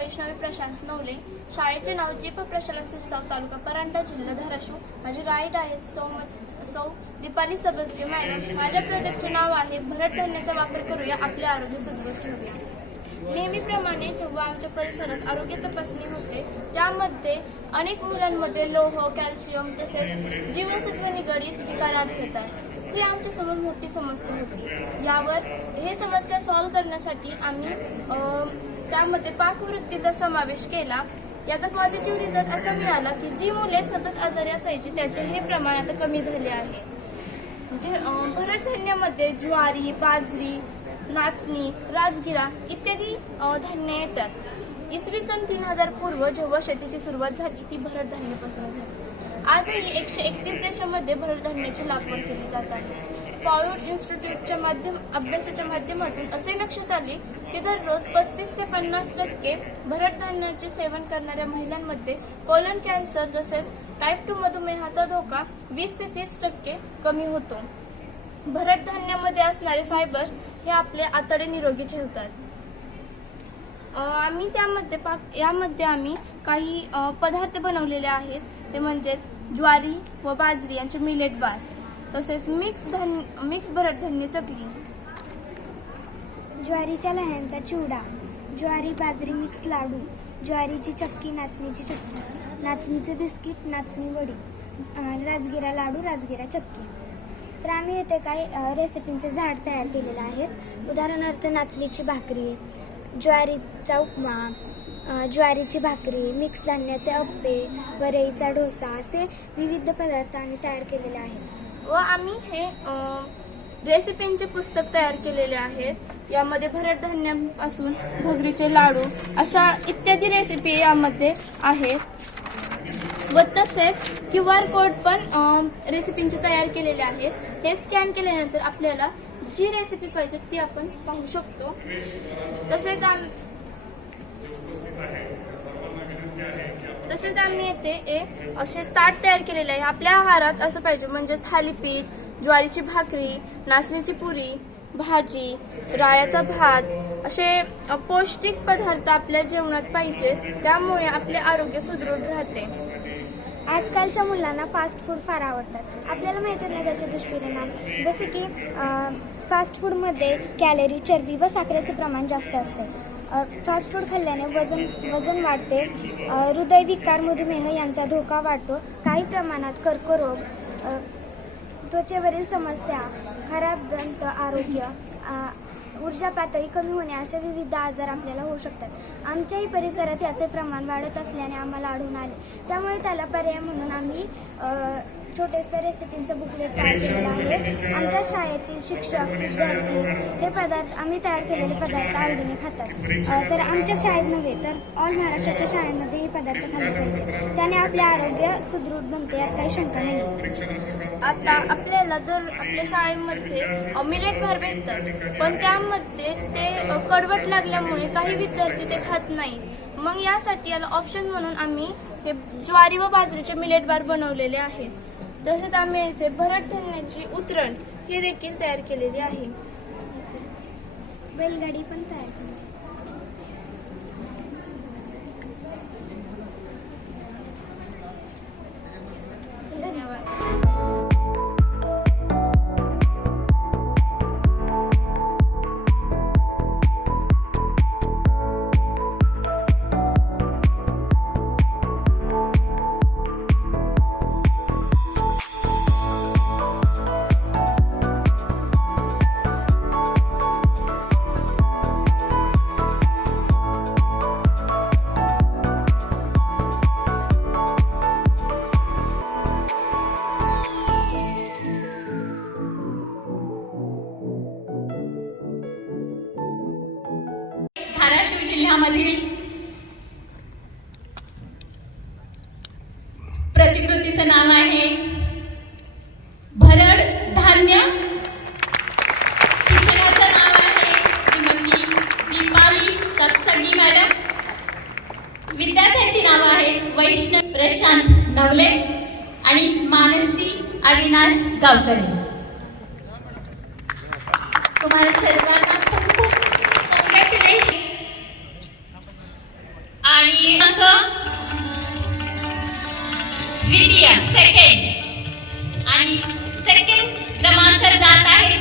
वैष्णवी प्रशांत नवले. शाळेचे नाव जीप प्रशाला सिरसाव तालुका परांडा जिल्हा धाराशिव. माझे गाईड आहेत सौमत सौ दीपाली सबसगे मॅडम. माझ्या प्रोजेक्टचे नाव आहे भरडधान्याचा वापर करूया आपले आरोग्य सदवत ठेवूया. नेहमीप्रमाणे जेव्हा आमच्या परिसरात आरोग्य तपासणी होते त्यामध्ये अनेक मुलांमध्ये लोह कॅल्शियम तसेच जीवनसत्व निगडीत विकार आढळतात ही आमच्यासमोर मोठी समस्या होती. यावर हे समस्या सॉल्व करण्यासाठी आम्ही त्यामध्ये पाकवृत्तीचा समावेश केला. याचा पॉझिटिव्ह रिझल्ट असा मिळाला की जी मुले सतत आजारी असायची त्याचे हे प्रमाण आता कमी झाले आहे. जे भरडधान्यामध्ये ज्वारी बाजरी नाचणी राजगिरा इत्यादी धान्य येतात. इसवी सन तीन हजार पूर्व जेव्हा शेतीची सुरुवात झाली ती भरड धान्यापासून झाली. आजही एकशे एकतीस देशामध्ये भरड धान्याची लागवड केली जात आहे. फॉर्वर्ड इन्स्टिट्यूटच्या माध्यम अभ्यासाच्या माध्यमातून असे लक्षात आले की दररोज पस्तीस ते पन्नास टक्के भरड धान्याचे सेवन करणाऱ्या महिलांमध्ये कोलन कॅन्सर तसेच टाईप टू मधुमेहाचा धोका वीस ते तीस टक्के कमी होतो. भरड धान्यामध्ये असणारे फायबर्स हे आपले आतडे निरोगी ठेवतात. आम्ही त्यामध्ये पाक यामध्ये आम्ही काही पदार्थ बनवलेले आहेत. ते म्हणजेच ज्वारी व बाजरी यांचे मिलेट बार. तसेच मिक्स धान्य मिक्स भरड धान्य चकली. ज्वारीच्या लह्यांचा चिवडा. ज्वारी बाजरी मिक्स लाडू. ज्वारीची चक्की नाचणीची चक्की. नाचणीचे बिस्किट नाचणी वडी. राजगिरा लाडू राजगिरा चक्की. तर आम्ही येथे काही रेसिपींचे झाड तयार केलेले आहेत. उदाहरणार्थ नाचणीची भाकरी ज्वारीचा उपमा ज्वारीची भाकरी मिक्स धान्याचे अप्पे वरईचा डोसा असे विविध पदार्थ आम्ही तयार केलेले आहेत. व आम्ही हे रेसिपींचे पुस्तक तयार केलेले आहेत. यामध्ये भरड धान्यापासून भगरीचे लाडू अशा इत्यादी रेसिपी यामध्ये आहेत. तसेच क्यू आर कोड पण रेसिपींचे तयार केलेले आहेत हे स्कॅन केल्यानंतर आपल्याला जी रेसिपी पाहिजे ती आपण पाहू शकतो. तसेच आम तसेच आम्ही येथे असे ताट तयार केलेले आहे. आपल्या आहारात असं पाहिजे म्हणजे थालीपीठ ज्वारीची भाकरी नाचणीची पुरी भाजी राळ्याचा भात असे पौष्टिक पदार्थ आपल्या जेवणात पाहिजे. त्यामुळे आपले आरोग्य सुदृढ राहते. आजकालच्या मुलांना फास्ट फूड फार आवडतात. आपल्याला माहिती नाही त्याचे दुष्परिणाम जसे की फास्ट फूडमध्ये कॅलरी चरबी व साखरेचे प्रमाण जास्त असते. फास्ट फूड खाल्ल्याने वजन वजन वाढते हृदयविकार मधुमेह यांचा धोका वाढतो काही प्रमाणात कर्करोग त्वचेवरील समस्या खराब दंत आरोग्य ऊर्जा पातळी कमी होणे असे विविध आजार आपल्याला होऊ शकतात. आमच्याही परिसरात याचे प्रमाण वाढत असल्याने आम्हाला आढळून आले. त्यामुळे त्याला पर्याय म्हणून आम्ही छोटेसे रेसिपींचं बुकलेट तयार केलेलं आहे. आमच्या शाळेतील शिक्षक विद्यार्थी हे पदार्थ आम्ही तयार केलेले पदार्थ आवडीने खातात. तर आमच्या शाळेत नव्हे तर ऑल महाराष्ट्राच्या शाळांमध्ये हे पदार्थ खाल्ले पाहिजे त्याने आपले आरोग्य सुदृढ बनते यात काही शंका नाही आता आपल्याला जर आपल्या शाळेमध्ये मिलेट भार भेटतात पण त्यामध्ये ते कडवट लागल्यामुळे काही विद्यार्थी ते खात नाही. मग यासाठी याला ऑप्शन म्हणून आम्ही हे ज्वारी व बाजरीचे मिलेट बार बनवलेले आहेत. तसेच आम्ही इथे भरड धान्याची उतरण हे देखील तयार केलेली आहे. बैलगाडी पण तयार केली. धाराशिव जिल्ह्यामधील प्रतिकृतीचं नाव आहे भरड धान्य. शिक्षणाचं नाव आहे श्रीमती दीपाली सत्सगी मॅडम. विद्यार्थ्यांची नावं आहेत वैष्णव प्रशांत नवले आणि मानसी अविनाश गावकरी तुम्हाला सर्वांना क्रमांक? द्वितीय सेकंड आणि सेकंड क्रमांक जात आहे